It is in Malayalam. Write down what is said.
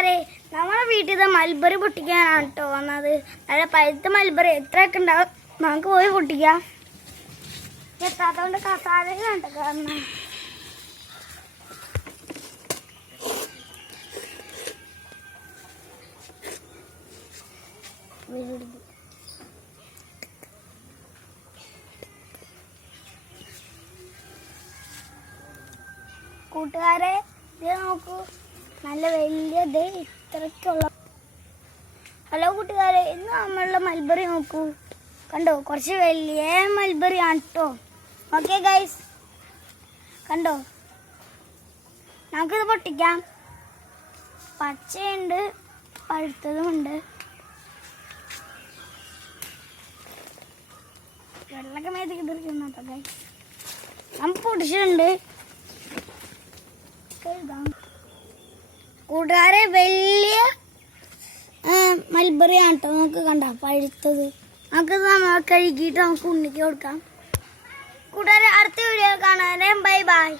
കൂട്ടുകാരെ, നമ്മളെ വീട്ടിൽ മൽബറി പൊട്ടിക്കാനാണ് കേട്ടോ വന്നത്. നല്ല പഴുത്ത മൽബറി എത്രയൊക്കെ ഉണ്ടാവും, നമുക്ക് പോയി പൊട്ടിക്കാം. എത്താത്തോണ്ട് കസാരയിലാണ് കാരണം. കൂട്ടുകാരെ, ഇത് നോക്കൂ, നല്ല വലിയത് ഇത്രയ്ക്കുള്ള. ഹലോ കൂട്ടുകാരെ, ഇന്ന് നമ്മളുടെ മൽബറി നോക്കൂ, കണ്ടോ, കുറച്ച് വലിയ മൽബറി ആണ് കേട്ടോ. ഓക്കെ ഗൈസ്, കണ്ടോ, നമുക്കിത് പൊട്ടിക്കാം. പച്ചയുണ്ട്, പഴുത്തതുമുണ്ട്. വെള്ളമൊക്കെ മേത്തേക്ക് തീർക്കുന്നു കേട്ടോ ഗൈസ്. നമുക്ക് പൊട്ടിച്ചിട്ടുണ്ട്. കൂട്ടുകാരെ, വലിയ മൽബറി ആണ് കേട്ടോ. നമുക്ക് കണ്ട പഴുത്തത്. നമുക്ക് കഴുകിയിട്ട് നമുക്ക് ഉണ്ണിക്ക് കൊടുക്കാം. കൂട്ടുകാരെ, അടുത്ത വീഡിയോ കാണാൻ ബൈ ബൈ.